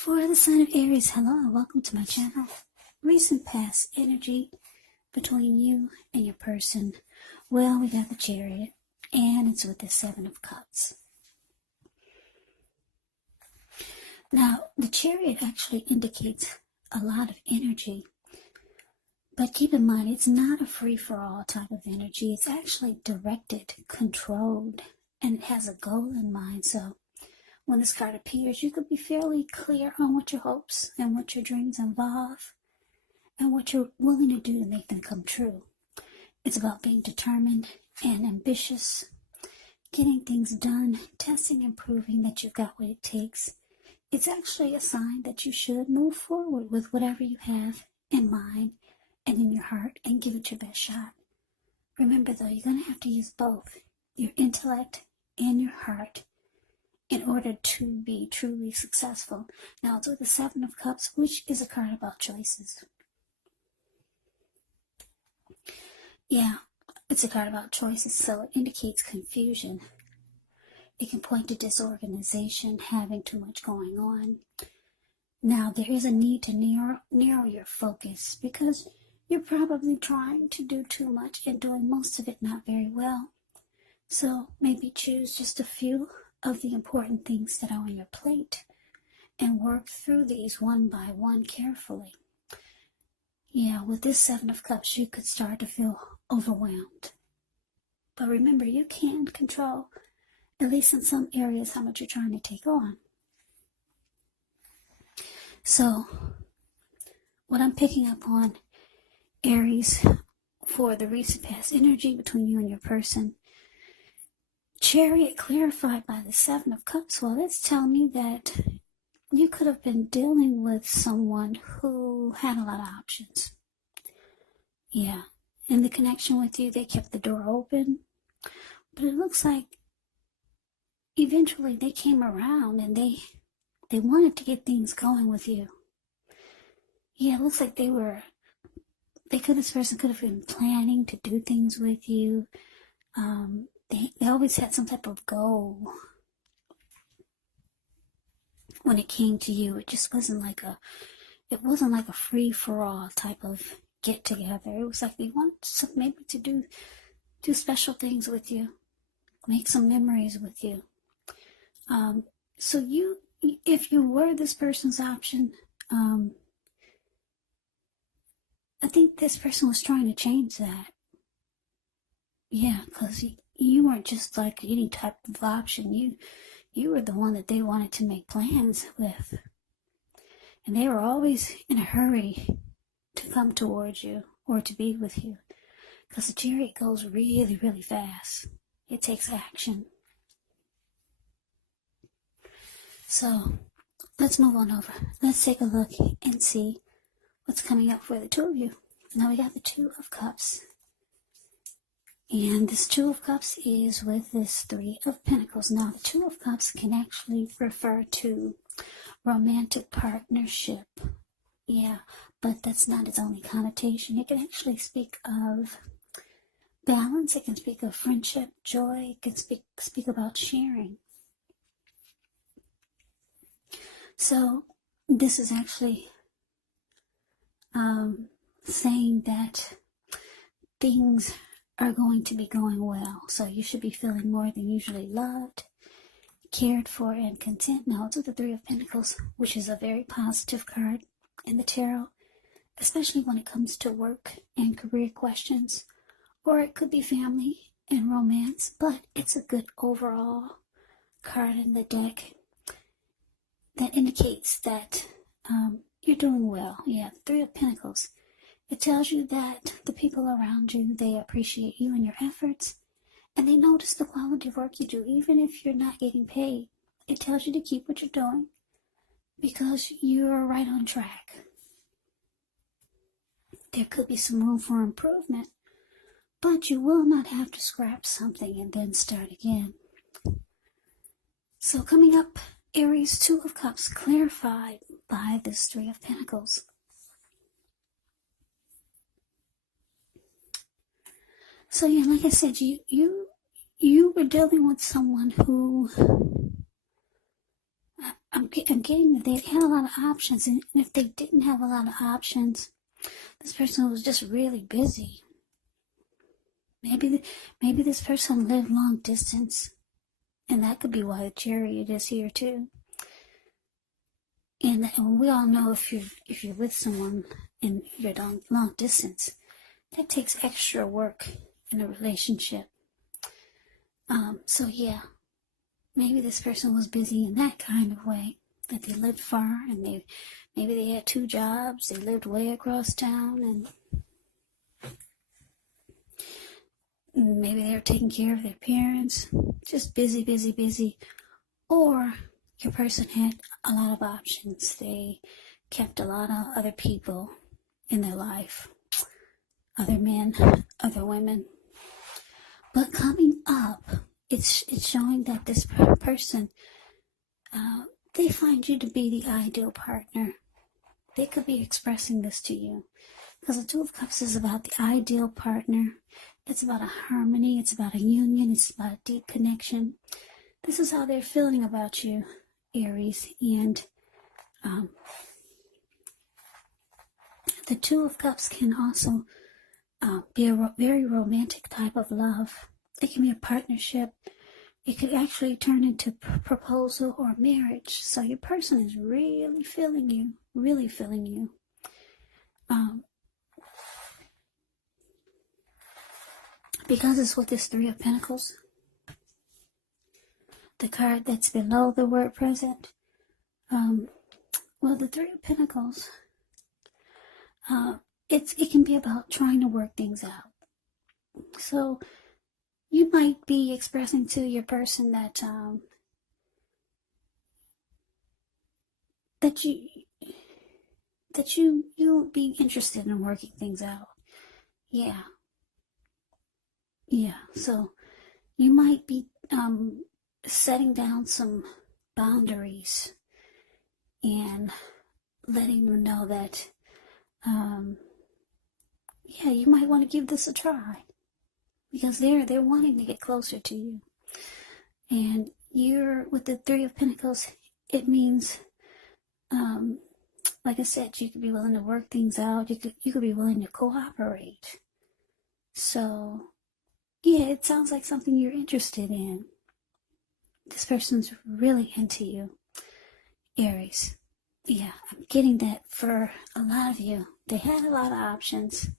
For the sign of Aries, hello and welcome to my channel. Recent past energy between you and your person. Well, we got the Chariot, and it's with the Seven of Cups. Now, the Chariot actually indicates a lot of energy, but keep in mind, it's not a free-for-all type of energy. It's actually directed, controlled, and it has a goal in mind. So when this card appears, you could be fairly clear on what your hopes and what your dreams involve and what you're willing to do to make them come true. It's about being determined and ambitious, getting things done, testing and proving that you've got what it takes. It's actually a sign that you should move forward with whatever you have in mind and in your heart and give it your best shot. Remember though, you're going to have to use both your intellect and your heart in order to be truly successful. Now, it's with the Seven of Cups, which is a card about choices. Yeah, it's a card about choices, so it indicates confusion. It can point to disorganization, having too much going on. Now, there is a need to narrow your focus because you're probably trying to do too much and doing most of it not very well. So maybe choose just a few of the important things that are on your plate and work through these one by one carefully. Yeah, with this Seven of Cups, you could start to feel overwhelmed. But remember, you can control, at least in some areas, how much you're trying to take on. So, what I'm picking up on, Aries, for the recent past energy between you and your person, Chariot clarified by the Seven of Cups. Well, it's telling me that you could have been dealing with someone who had a lot of options. Yeah, in the connection with you, they kept the door open. But it looks like eventually they came around and they wanted to get things going with you. Yeah, it looks like this person could have been planning to do things with you. They always had some type of goal when it came to you. It just wasn't like a free-for-all type of get-together. It was like they wanted maybe to do special things with you, make some memories with you. So if you were this person's option, I think this person was trying to change that. Yeah, because you weren't just like any type of option. You were the one that they wanted to make plans with. And they were always in a hurry to come towards you or to be with you. Because the Chariot goes really, really fast. It takes action. So, let's move on over. Let's take a look and see what's coming up for the two of you. Now we got the Two of Cups. And this Two of Cups is with this Three of Pentacles. Now, the Two of Cups can actually refer to romantic partnership. Yeah, but that's not its only connotation. It can actually speak of balance. It can speak of friendship, joy. It can speak about sharing. So, this is actually saying that things are going to be going well. So you should be feeling more than usually loved, cared for, and content. Now it's with the Three of Pentacles, which is a very positive card in the tarot, especially when it comes to work and career questions, or it could be family and romance, but it's a good overall card in the deck that indicates that you're doing well. Yeah, the Three of Pentacles. It tells you that the people around you, they appreciate you and your efforts, and they notice the quality of work you do, even if you're not getting paid. It tells you to keep what you're doing because you're right on track. There could be some room for improvement, but you will not have to scrap something and then start again. So coming up, Aries, Two of Cups, clarified by this Three of Pentacles. So yeah, like I said, you were dealing with someone who I'm getting that they had a lot of options, and if they didn't have a lot of options, this person was just really busy. Maybe this person lived long distance, and that could be why the chariot is here too. And we all know if you're with someone and you're long distance, that takes extra work in a relationship. So yeah, maybe this person was busy in that kind of way, that they lived far, and maybe they had 2 jobs, they lived way across town, and maybe they were taking care of their parents, just busy, busy, busy. Or your person had a lot of options. They kept a lot of other people in their life, other men, other women. But coming up, it's showing that this person, they find you to be the ideal partner. They could be expressing this to you. Because the Two of Cups is about the ideal partner. It's about a harmony. It's about a union. It's about a deep connection. This is how they're feeling about you, Aries. And the Two of Cups can also be a very romantic type of love. It can be a partnership. It could actually turn into proposal or marriage. So your person is really feeling you, really feeling you. Because it's with this Three of Pentacles, the card that's below the word present. Well, the Three of Pentacles, it can be about trying to work things out. So you might be expressing to your person that you'll be interested in working things out. Yeah. So you might be setting down some boundaries and letting them know that you might want to give this a try, because they're wanting to get closer to you. And you're with the Three of Pentacles, it means like I said, you could be willing to work things out. You could be willing to cooperate. So yeah, it sounds like something you're interested in. This person's really into you, Aries. Yeah, I'm getting that for a lot of you. They had a lot of options.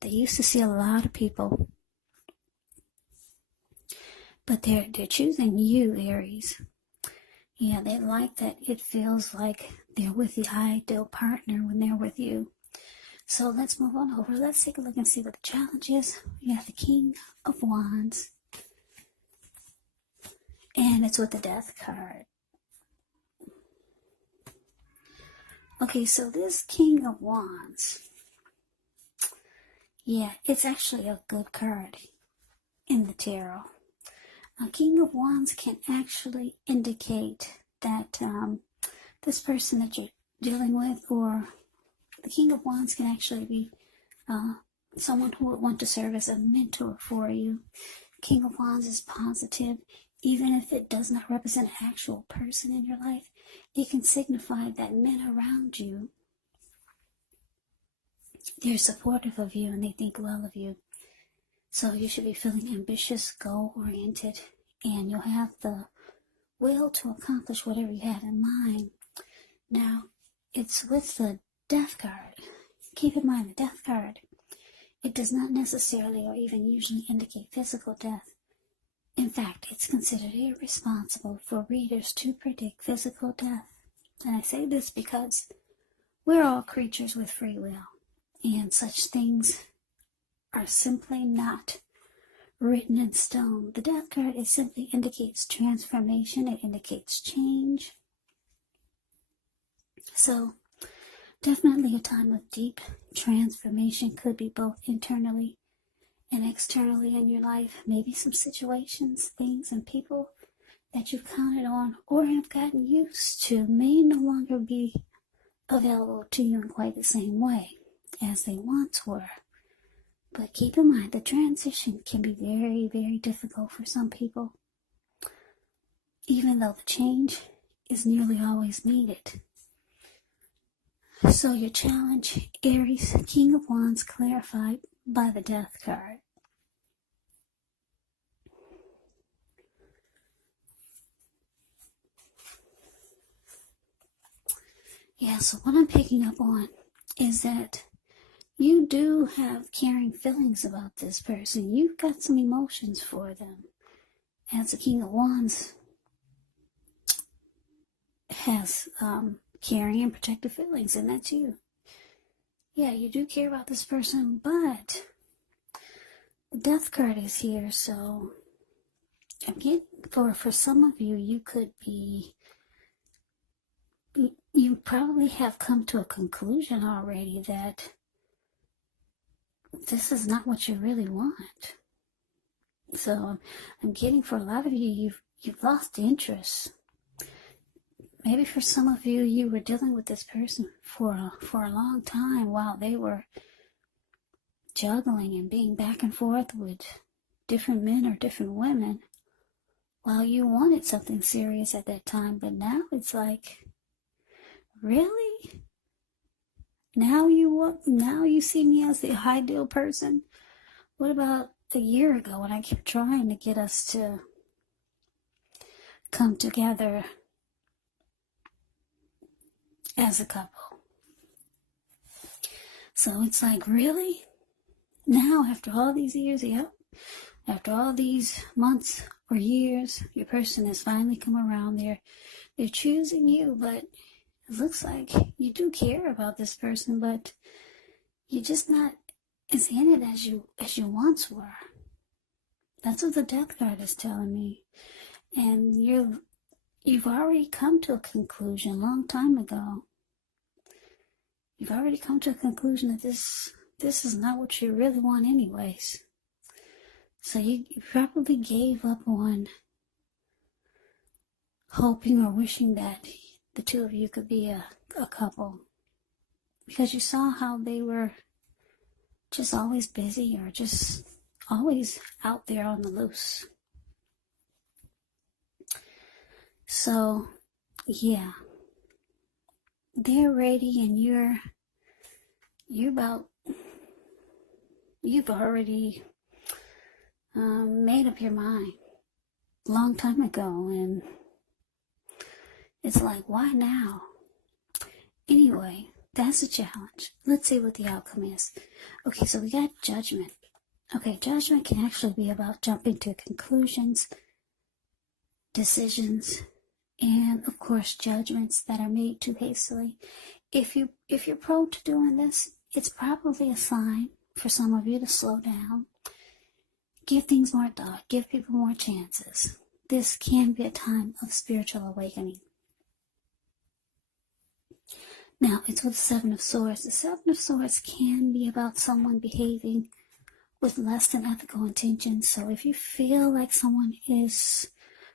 They used to see a lot of people. But they're choosing you, Aries. Yeah, they like that it feels like they're with the ideal partner when they're with you. So let's move on over. Let's take a look and see what the challenge is. We have the King of Wands. And it's with the Death card. Okay, so this King of Wands, yeah, it's actually a good card in the tarot. A King of Wands can actually indicate that this person that you're dealing with, or the King of Wands can actually be someone who would want to serve as a mentor for you. King of Wands is positive. Even if it does not represent an actual person in your life, it can signify that men around you, they're supportive of you and they think well of you. So you should be feeling ambitious, goal-oriented, and you'll have the will to accomplish whatever you had in mind. Now, it's with the Death card. Keep in mind, the Death card, it does not necessarily or even usually indicate physical death. In fact, it's considered irresponsible for readers to predict physical death. And I say this because we're all creatures with free will, and such things are simply not written in stone. The Death card, it simply indicates transformation. It indicates change. So definitely a time of deep transformation. Could be both internally and externally in your life. Maybe some situations, things, and people that you've counted on or have gotten used to may no longer be available to you in quite the same way as they once were. But keep in mind, the transition can be very, very difficult for some people. even though the change is nearly always needed. So your challenge, Aries, King of Wands, clarified by the Death card. Yeah, so what I'm picking up on is that you do have caring feelings about this person. You've got some emotions for them. As the King of Wands has caring and protective feelings, and that's you. Yeah, you do care about this person, but the Death card is here, so again, for some of you, you probably have come to a conclusion already that this is not what you really want. So I'm getting, for a lot of you, you've lost interest. Maybe for some of you, you were dealing with this person for a long time while they were juggling and being back and forth with different men or different women while you wanted something serious at that time. But now it's like, really? Now you see me as the ideal person? What about a year ago when I kept trying to get us to come together as a couple? So it's like, really? Now, after all these years, after all these months or years, your person has finally come around. They're choosing you, but it looks like you do care about this person, but you're just not as in it as you once were. That's what the Death card is telling me. And you've already come to a conclusion a long time ago. You've already come to a conclusion that this is not what you really want anyways. So you probably gave up on hoping or wishing that the two of you could be a couple, because you saw how they were just always busy or just always out there on the loose. So, yeah, they're ready, and you've already made up your mind a long time ago, and it's like, why now? Anyway, that's a challenge. Let's see what the outcome is. Okay, so we got Judgment. Okay, Judgment can actually be about jumping to conclusions, decisions, and of course judgments that are made too hastily. If you're prone to doing this, it's probably a sign for some of you to slow down, give things more thought, give people more chances. This can be a time of spiritual awakening. Now, it's with the Seven of Swords. The Seven of Swords can be about someone behaving with less than ethical intentions. So if you feel like someone is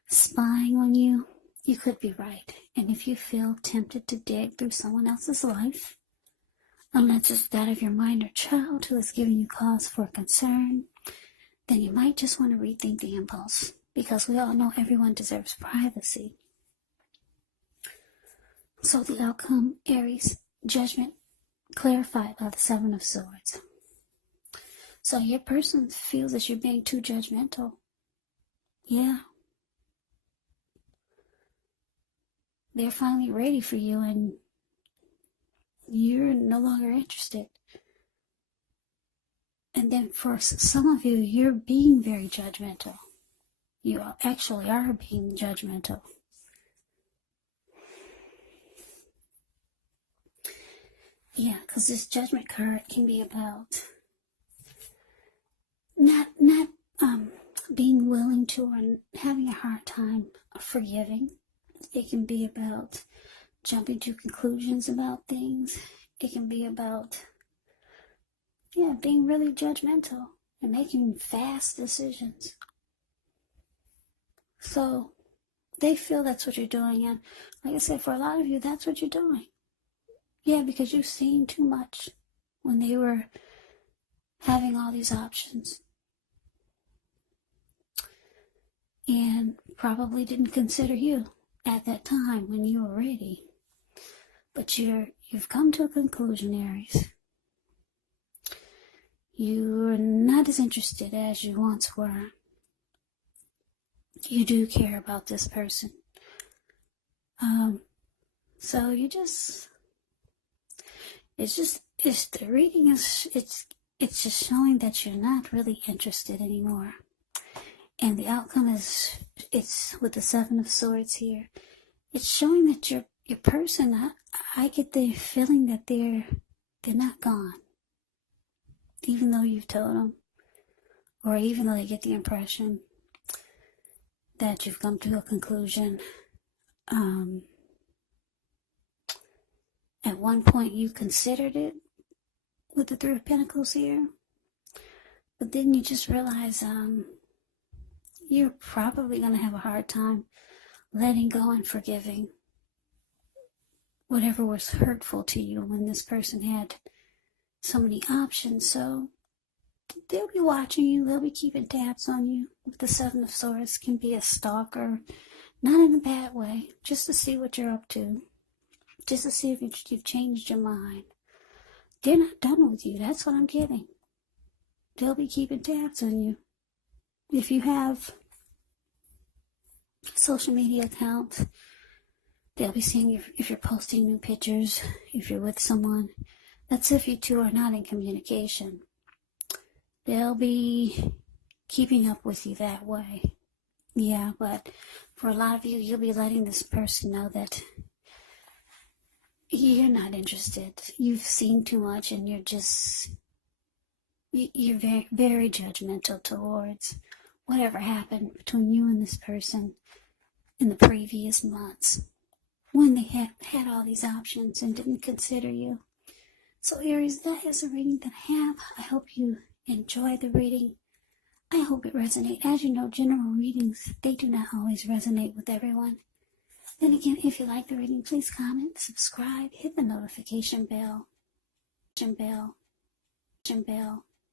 spying on you, you could be right. And if you feel tempted to dig through someone else's life, unless it's that of your minor child who is giving you cause for concern, then you might just want to rethink the impulse, because we all know everyone deserves privacy. So the outcome, Aries, Judgment, clarified by the Seven of Swords. So your person feels that you're being too judgmental. Yeah. They're finally ready for you, and you're no longer interested. And then for some of you, you're being very judgmental. You actually are being judgmental. Yeah, because this Judgment card can be about not being willing to, or having a hard time forgiving. It can be about jumping to conclusions about things. It can be about, being really judgmental and making fast decisions. So they feel that's what you're doing. And like I said, for a lot of you, that's what you're doing. Yeah, because you've seen too much when they were having all these options. and probably didn't consider you at that time when you were ready. But you've come to a conclusion, Aries. You're not as interested as you once were. You do care about this person. So the reading it's just showing that you're not really interested anymore. And the outcome it's with the Seven of Swords here. It's showing that your person, I get the feeling that they're not gone. Even though you've told them, or even though they get the impression that you've come to a conclusion. At one point you considered it with the Three of Pentacles here, but then you just realize you're probably going to have a hard time letting go and forgiving whatever was hurtful to you when this person had so many options. So they'll be watching you, they'll be keeping tabs on you. With the Seven of Swords can be a stalker, not in a bad way, just to see what you're up to, just to see if you've changed your mind. They're not done with you, that's what I'm getting. They'll be keeping tabs on you. If you have social media accounts, they'll be seeing if you're posting new pictures, if you're with someone. That's if you two are not in communication. They'll be keeping up with you that way. Yeah, but for a lot of you, you'll be letting this person know that you're not interested. You've seen too much and you're very, very judgmental towards whatever happened between you and this person in the previous months when they had all these options and didn't consider you. So Aries, that is the reading that I have. I hope you enjoy the reading. I hope it resonates. As you know, general readings, they do not always resonate with everyone. Then again, if you like the reading, please comment, subscribe, hit the notification bell.